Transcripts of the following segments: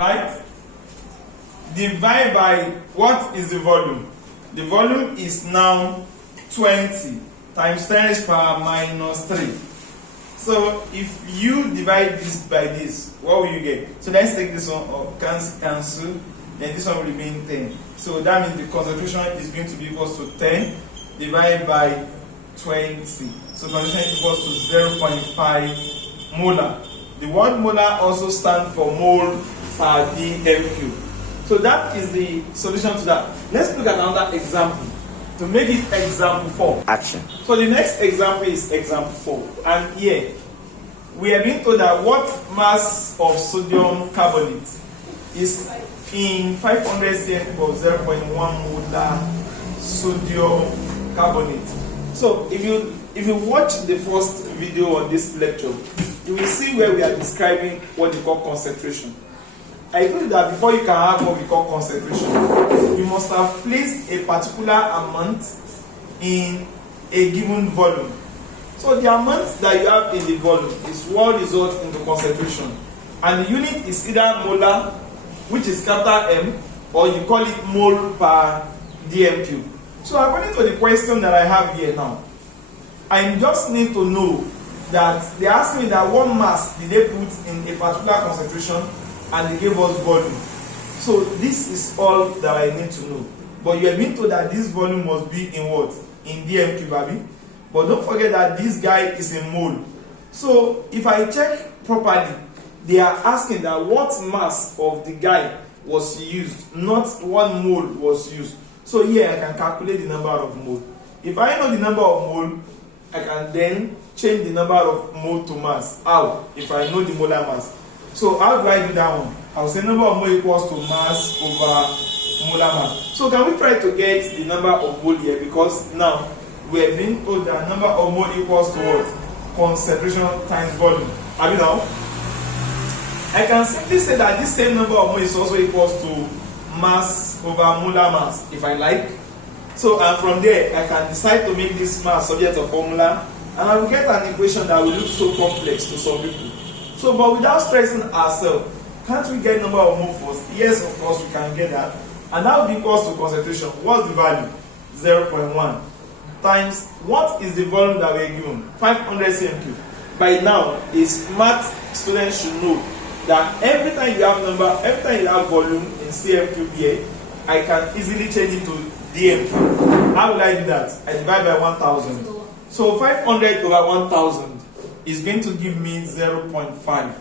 right? Divide by what is the volume? The volume is now 20 times 10 raised power minus 3. So if you divide this by this, what will you get? So let's take this one or cancel, then this one will remain 10. So that means the concentration is going to be equal to 10 divided by 20. So concentration is equal to 0.5 molar. The word molar also stands for mole per dm cube. So that is the solution to that. Let's look at another example to make it example 4. Action. So the next example is example 4. And here we are being told that what mass of sodium carbonate is in 500 cm of 0.1 molar sodium carbonate. So if you watch the first video on this lecture, you will see where we are describing what we call concentration. I told you that before you can have what we call concentration, you must have placed a particular amount in a given volume. So the amount that you have in the volume is what results in the concentration. And the unit is either molar, which is capital M, or you call it mole per dm cube. So according to the question that I have here now, I just need to know that they asked me that what mass did they put in a particular concentration, and they gave us volume. So this is all that I need to know. But you have been told that this volume must be in what? In dm cube, Abi. But don't forget that this guy is in mole. So if I check properly, they are asking that what mass of the guy was used, not what mole was used. So here I can calculate the number of mole. If I know the number of mole, I can then change the number of mole to mass. How? If I know the molar mass. So how do I do that one? I'll say number of mole equals to mass over molar mass. So can we try to get the number of mole here? Because now we are being told that number of mole equals to what? Concentration times volume. Have you now? I can simply say that this same number of mole is also equals to mass over molar mass, if I like. So and from there I can decide to make this mass subject of formula, and I will get an equation that will look so complex to some people. So, but without stressing ourselves, can't we get number of mole first? Yes, of course we can get that. And that will be equals to concentration. What's the value? 0.1 times what is the volume that we are given? 500 cm cube. By now, a smart student should know that every time you have volume in cm cube here, I can easily change it to dm cube. How will I do that? I divide by 1000. So 500 over 1000 is going to give me 0.5.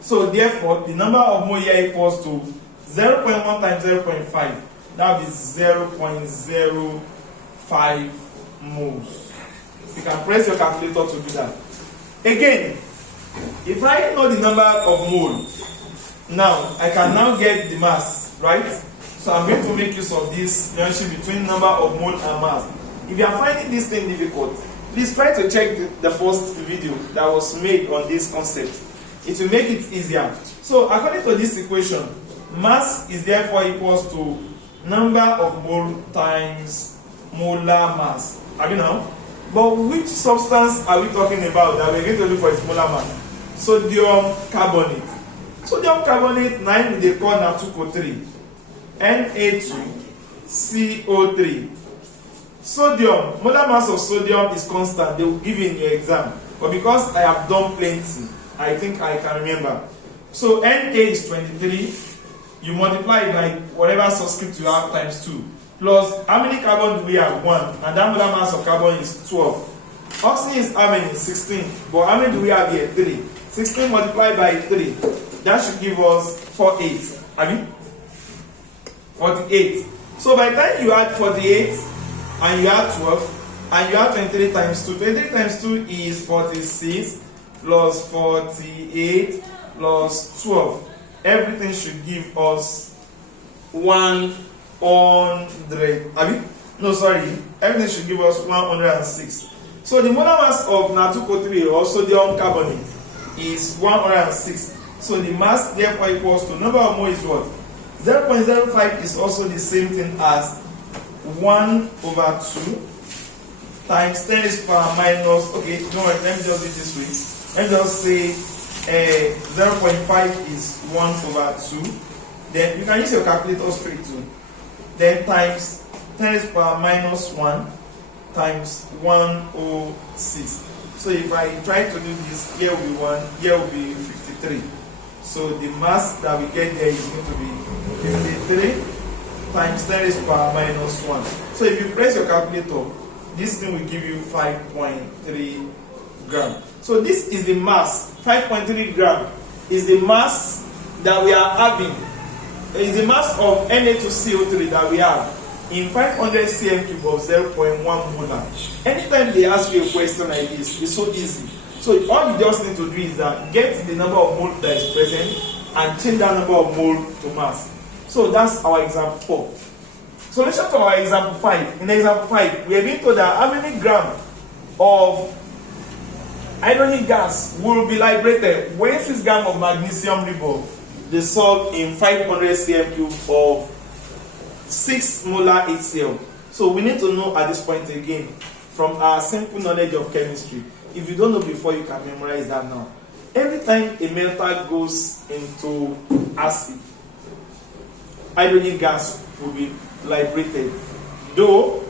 So therefore, the number of mole here equals to 0.1 times 0.5. That is 0.05 moles. You can press your calculator to do that. Again, if I know the number of mole, now I can now get the mass, right? So I'm going to make use of this relationship between number of mole and mass. If you are finding this thing difficult, please try to check the first video that was made on this concept. It will make it easier. So according to this equation, mass is therefore equals to number of mole times molar mass. Have you now? But which substance are we talking about that we're going to look for its molar mass? Sodium carbonate. Sodium carbonate 9 with the code Na2CO3. Na2CO3. Sodium, molar mass of sodium is constant. They will give you in your exam. But because I have done plenty, I think I can remember. So Na is 23. You multiply it by whatever subscript you have times 2. Plus, how many carbon do we have? 1. And that molar mass of carbon is 12. Oxygen is how many? 16. But how many do we have here? 3. 16 multiplied by 3. That should give us 48. Have you? 48. So by the time you add 48, and you add 12, and you add 23 times 2. 23 times 2 is 46, plus 48, plus 12. Everything should give us 100. I mean, no, sorry. Everything should give us 106. So the molar mass of Na2CO3 or sodium carbonate is 106. So the mass therefore equals to number of mole is what? 0.05 is also the same thing as 1 over 2 times 10 is power minus, okay, don't worry, let me just do it this way. Let me just say 0.5 is 1 over 2. Then you can use your calculator straight too. Then times 10 raised to the power minus 1 times 106. So if I try to do this, here will be 1, here will be 53. So the mass that we get there is going to be 53 times 10 raised to the power minus 1. So if you press your calculator, this thing will give you 5.3 gram. So this is the mass. 5.3 gram is the mass that we are having. It is the mass of Na2CO3 that we have in 500 cm cube of 0.1 molar. Anytime they ask you a question like this, it's so easy. So all you just need to do is that get the number of mole that is present and change that number of mole to mass. So that's our example 4. Solution to our example 5. In example 5, we have been told that how many grams of hydrogen gas will be liberated when 6 grams of magnesium ribose dissolved in 500 cm cube of 6 molar HCl. So we need to know at this point again from our simple knowledge of chemistry. If you don't know before, you can memorize that now. Every time a metal goes into acid, hydrogen gas will be liberated. Though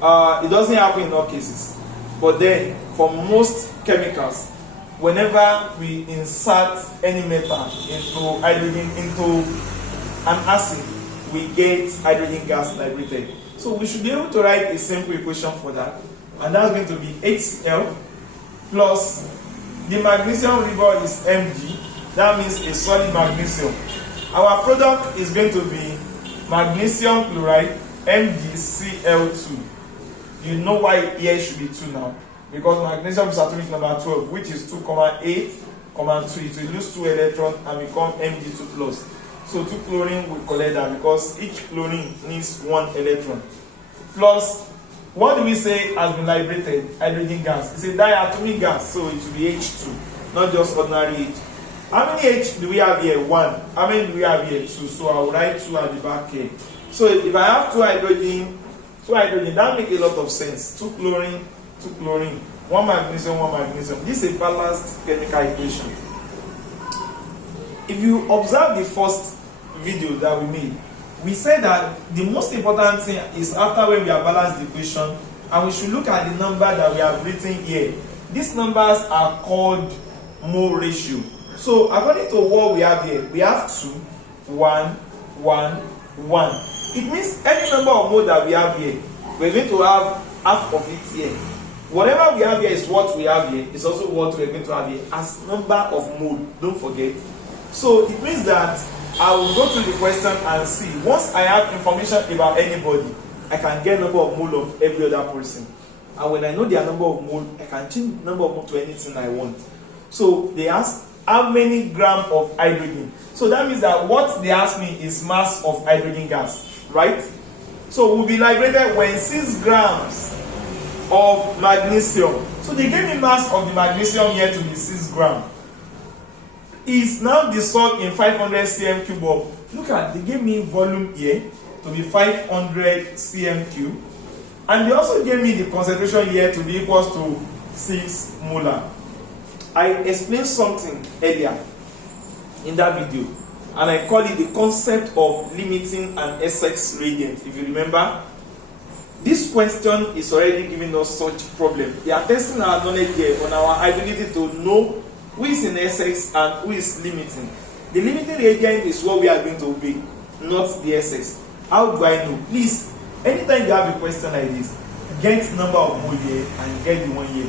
it doesn't happen in all cases, but then for most chemicals, whenever we insert any metal into hydrogen into an acid, we get hydrogen gas liberated. So we should be able to write a simple equation for that, and that's going to be HCl plus the magnesium ribose is Mg. That means a solid magnesium. Our product is going to be magnesium chloride MgCl2. You know why here should be 2 now, because magnesium is atomic number 12, which is 2,8,2. It will lose 2 electrons and become Mg2 plus. So 2 chlorine will collect that because each chlorine needs 1 electron. Plus, what do we say has been liberated? Hydrogen gas. It's a diatomic gas, so it will be H2, not just ordinary H. How many H do we have here? 1. How many do we have here? 2. So I will write 2 at the back here. So if I have 2 hydrogen, that makes a lot of sense. 2 chlorine, 2 chlorine, 1 magnesium, 1 magnesium. This is a balanced chemical equation. If you observe the first video that we made, we said that the most important thing is after when we have balanced the equation, and we should look at the number that we have written here. These numbers are called mole ratio. So according to what we have here, we have 2, 1, 1, 1. It means any number of mole that we have here, we're going to have half of it here. Whatever we have here is what we have here. It's also what we're going to have here as number of mole. Don't forget. So it means that I will go through the question and see. Once I have information about anybody, I can get number of mole of every other person. And when I know their number of mole, I can change the number of mole to anything I want. So they ask how many grams of hydrogen. So that means that what they ask me is mass of hydrogen gas, right? So will be liberated when 6 grams of magnesium. So they gave me mass of the magnesium here to be 6 grams. Is now dissolved in 500 cm cube of, look at, they gave me volume here to be 500 cm cube, and they also gave me the concentration here to be equals to 6 molar. I explained something earlier in that video, and I call it the concept of limiting an Essex gradient. If you remember, this question is already giving us such problem. They are testing our knowledge here on our ability to know who is in Essex and who is limiting. The limiting reagent is what we are going to obey, not the Essex. How do I know? Please, anytime you have a question like this, get number of mole here and get the one here.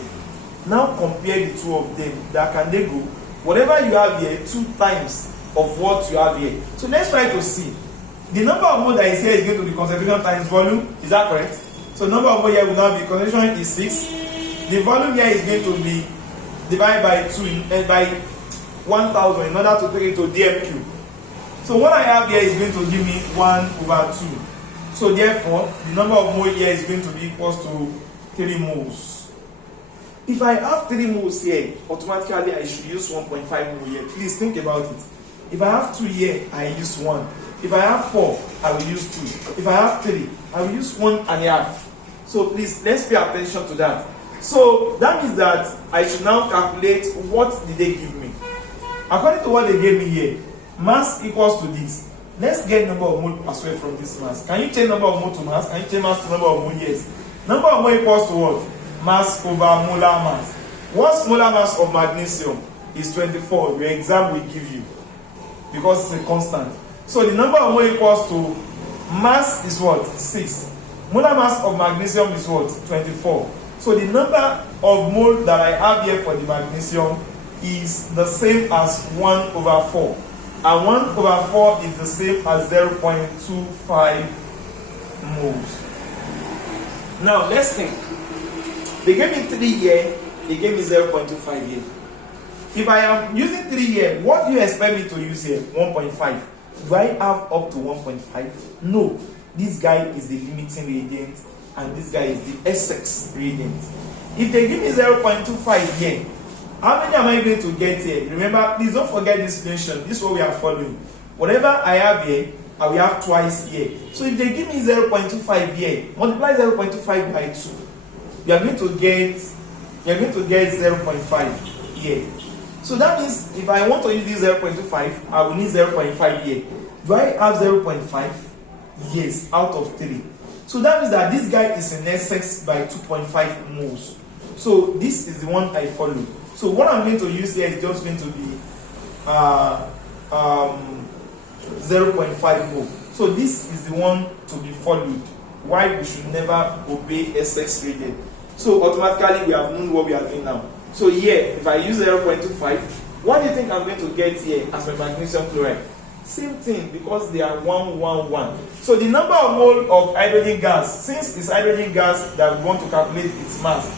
Now compare the two of them. That can they go? Whatever you have here, 2 times of what you have here. So let's try to see. The number of mole that is here is going to be concentration times volume. Is that correct? So number of mole here will now be concentration is 6. The volume here is going to be divided by 2 by 1000 in order to take it to dm3. So what I have here is going to give me 1/2. So therefore, the number of mole here is going to be equals to 3 moles. If I have 3 moles here, automatically I should use 1.5 mole here. Please think about it. If I have 2 here, I use 1. If I have 4, I will use 2. If I have 3, I will use 1.5. So please, let's pay attention to that. So that means that I should now calculate what did they give me. According to what they gave me here, mass equals to this. Let's get number of mole as well from this mass. Can you change number of mole to mass? Can you change mass to number of mole? Yes. Number of mole equals to what? Mass over molar mass. What's molar mass of magnesium? Is 24. Your exam will give you, because it's a constant. So the number of mole equals to mass is what? 6. Molar mass of magnesium is what? 24. So the number of mole that I have here for the magnesium is the same as 1 over 4. And 1 over 4 is the same as 0.25 moles. Now let's think. They gave me 3 here, they gave me 0.25 here. If I am using 3 here, what do you expect me to use here? 1.5. Do I have up to 1.5? No. This guy is the limiting reagent, and this guy is the Essex reagent. If they give me 0.25 here, how many am I going to get here? Remember, please don't forget this relation. This is what we are following. Whatever I have here, I will have twice here. So if they give me 0.25 here, multiply 0.25 by 2. You are going to get 0.5 here. So that means if I want to use this 0.25, I will need 0.5 here. Do I have 0.5? Yes, out of 3. So that means that this guy is in Essex by 2.5 moles. So this is the one I follow. So what I'm going to use here is just going to be 0.5 mole. So this is the one to be followed. Why we should never obey Essex reagent. So automatically we have known what we are doing now. So here, if I use 0.25, what do you think I'm going to get here as my magnesium chloride? Same thing, because they are 1, 1, 1. So the number of mole of hydrogen gas, since it's hydrogen gas that we want to calculate its mass,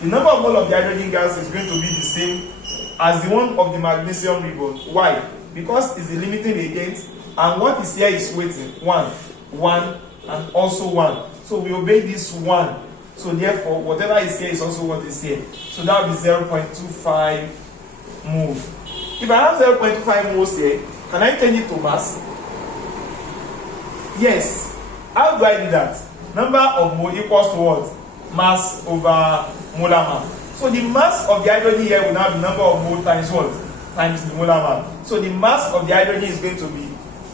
the number of mole of the hydrogen gas is going to be the same as the one of the magnesium ribbon. Why? Because it's the limiting reagent, and what is here is waiting. 1, 1, and also 1. So we obey this 1. So therefore, whatever is here is also what is here. So that will be 0.25 moles. If I have 0.25 moles here, can I change it to mass? Yes. How do I do that? Number of mole equals to what? Mass over molar mass. So the mass of the hydrogen here will now be number of mole times what? Times the molar mass. So the mass of the hydrogen is going to be,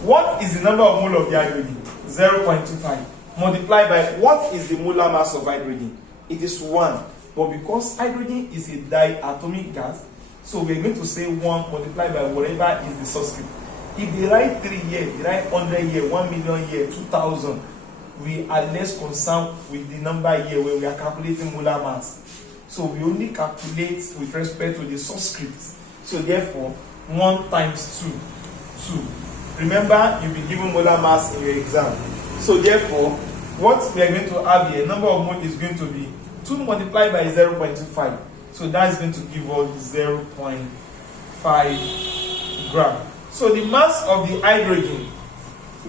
what is the number of mole of the hydrogen? 0.25. Multiplied by what is the molar mass of hydrogen? It is 1. But because hydrogen is a diatomic gas, so we're going to say 1 multiplied by whatever is the subscript. If they write 3 here, they write 100 here, 1 million here, 2,000, we are less concerned with the number here when we are calculating molar mass. So we only calculate with respect to the subscript. So therefore, 1 times 2, 2. Remember, you'll be given molar mass in your exam. So therefore, what we are going to have here, number of mole is going to be 2 multiplied by 0.25. So that is going to give us 0.5 gram. So the mass of the hydrogen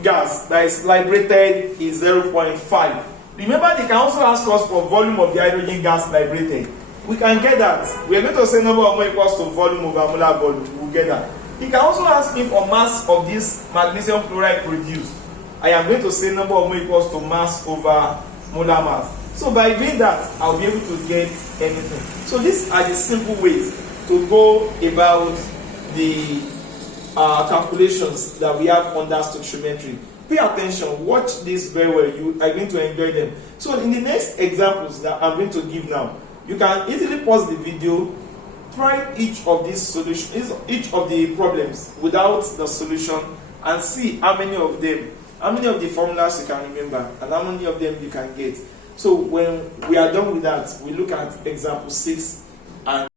gas that is liberated is 0.5. Remember, they can also ask us for volume of the hydrogen gas liberated. We can get that. We are going to say number of mole equals to volume over molar volume. We'll get that. He can also ask me for mass of this magnesium chloride produced. I am going to say number of mole equals to mass over molar mass. So by doing that, I'll be able to get anything. So these are the simple ways to go about the calculations that we have under stoichiometry. Pay attention, watch this very well. You are going to enjoy them. So in the next examples that I'm going to give now, you can easily pause the video, try each of these solutions, each of the problems without the solution, and see how many of them, how many of the formulas you can remember, and how many of them you can get. So when we are done with that, we look at example 6 and